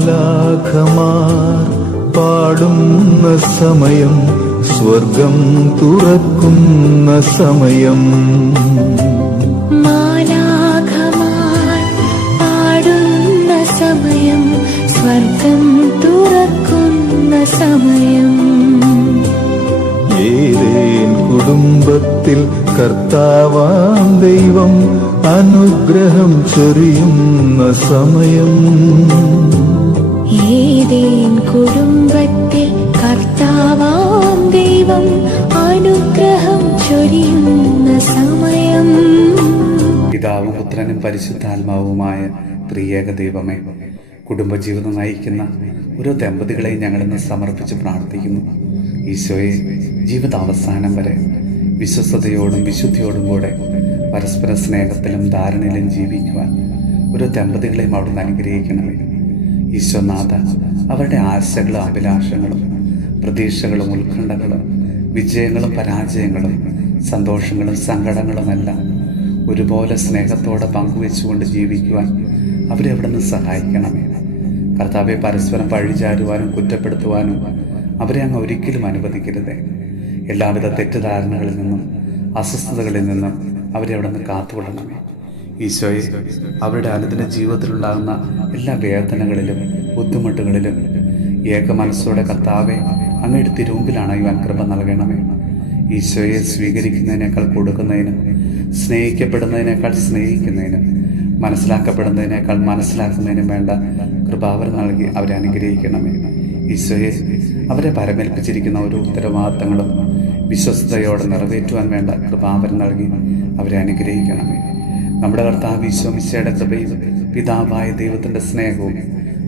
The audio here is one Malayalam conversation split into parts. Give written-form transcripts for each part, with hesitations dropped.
മാലാഖമാർ പാടുന്ന സമയം, സ്വർഗം തുറക്കുന്ന സമയം. മാലാഖമാർ പാടുന്ന സമയം, സ്വർഗം തുറക്കുന്ന സമയം. ഏദേൻ കുടുംബത്തിൽ കർത്താവാം ദൈവം അനുഗ്രഹം ചൊരിയുന്ന സമയം. ഏദേൻ കുടുംബത്തിൽ കർത്താവാം ദൈവം അനുഗ്രഹം ചൊരിയുന്ന സമയം. പിതാവും പുത്രനും പരിശുദ്ധാത്മാവുമായ ത്രിയേക ദൈവമേ, കുടുംബജീവിതം നയിക്കുന്ന ഓരോ ദമ്പതികളെയും ഞങ്ങളിന്ന് സമർപ്പിച്ച് പ്രാർത്ഥിക്കുന്നു. ഈശോയെ, ജീവിതാവസാനം വരെ വിശ്വസ്തയോടും വിശുദ്ധിയോടും കൂടെ പരസ്പര സ്നേഹത്തിലും ധാരണയിലും ജീവിക്കുവാൻ ഓരോ ദമ്പതികളെയും അവിടുന്ന് അനുഗ്രഹിക്കണമേ. ഈശോനാഥ, അവരുടെ ആശകളും അഭിലാഷങ്ങളും പ്രതീക്ഷകളും ഉത്കണ്ഠകളും വിജയങ്ങളും പരാജയങ്ങളും സന്തോഷങ്ങളും സങ്കടങ്ങളുമെല്ലാം ഒരുപോലെ സ്നേഹത്തോടെ പങ്കുവെച്ചുകൊണ്ട് ജീവിക്കുവാൻ അവരെ അവിടുന്ന് സഹായിക്കണമേ. കർത്താവെ, പരസ്പരം പഴിചാരുവാനും കുറ്റപ്പെടുത്തുവാനും അവരെ അങ്ങ് ഒരിക്കലും അനുവദിക്കരുതേ. എല്ലാവിധ തെറ്റിദ്ധാരണകളിൽ നിന്നും അസ്വസ്ഥതകളിൽ നിന്നും അവരെ അവിടുന്ന് കാത്തുകൊള്ളണമേ. ഈശോയെ, അവരുടെ അനുദിന ജീവിതത്തിലുണ്ടാകുന്ന എല്ലാ വേദനകളിലും ബുദ്ധിമുട്ടുകളിലും ഏക മനസ്സോടെ കർത്താവെ അങ്ങയുടെ തിരുമുമ്പിലാണ് അണയുവാൻ കൃപ നൽകണമേ. ഈശോയെ സ്വീകരിക്കുന്നതിനേക്കാൾ കൊടുക്കുന്നതിനും സ്നേഹിക്കപ്പെടുന്നതിനേക്കാൾ സ്നേഹിക്കുന്നതിനും മനസ്സിലാക്കപ്പെടുന്നതിനേക്കാൾ മനസ്സിലാക്കുന്നതിനും വേണ്ട കൃപാവരം നൽകി അവരെ അനുഗ്രഹിക്കണമേ. ഈശോയെ, അവരെ പരമേൽപ്പിച്ചിരിക്കുന്ന ഓരോ ഉത്തരവാദിത്തങ്ങളും വിശ്വസ്തയോടെ നിറവേറ്റുവാൻ വേണ്ട കൃപാവരം നൽകി അവരെ അനുഗ്രഹിക്കണമേ. നമ്മുടെ കർത്താവ് ഈശോ മിശിഹായുടെ കൃപയും പിതാവായ ദൈവത്തിൻ്റെ സ്നേഹവും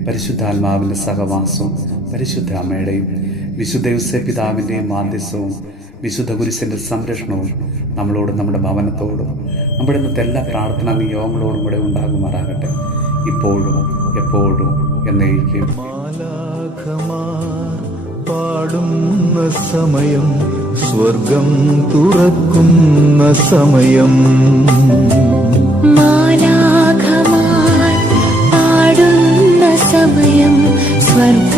പരിശുദ്ധാത്മാവിൻ്റെ സഹവാസവും പരിശുദ്ധ അമ്മയുടെയും വിശുദ്ധ യോസേപ്പ് പിതാവിൻ്റെയും മാധ്യസ്ഥവും വിശുദ്ധ കുരിശിൻ്റെ സംരക്ഷണവും നമ്മളോടും നമ്മുടെ ഭവനത്തോടും നമ്മുടെ ഇന്നത്തെ എല്ലാ പ്രാർത്ഥനാ നിയോഗങ്ങളോടും കൂടെ ഉണ്ടാകുമാറാകട്ടെ, ഇപ്പോഴും എപ്പോഴും എന്നേക്കും. മാലാഖമാർ പാടുന്ന സമയം, സ്വർഗം തുറക്കുന്ന സമയം. മാലാഖമാർ പാടുന്ന സമയം, സ്വർഗം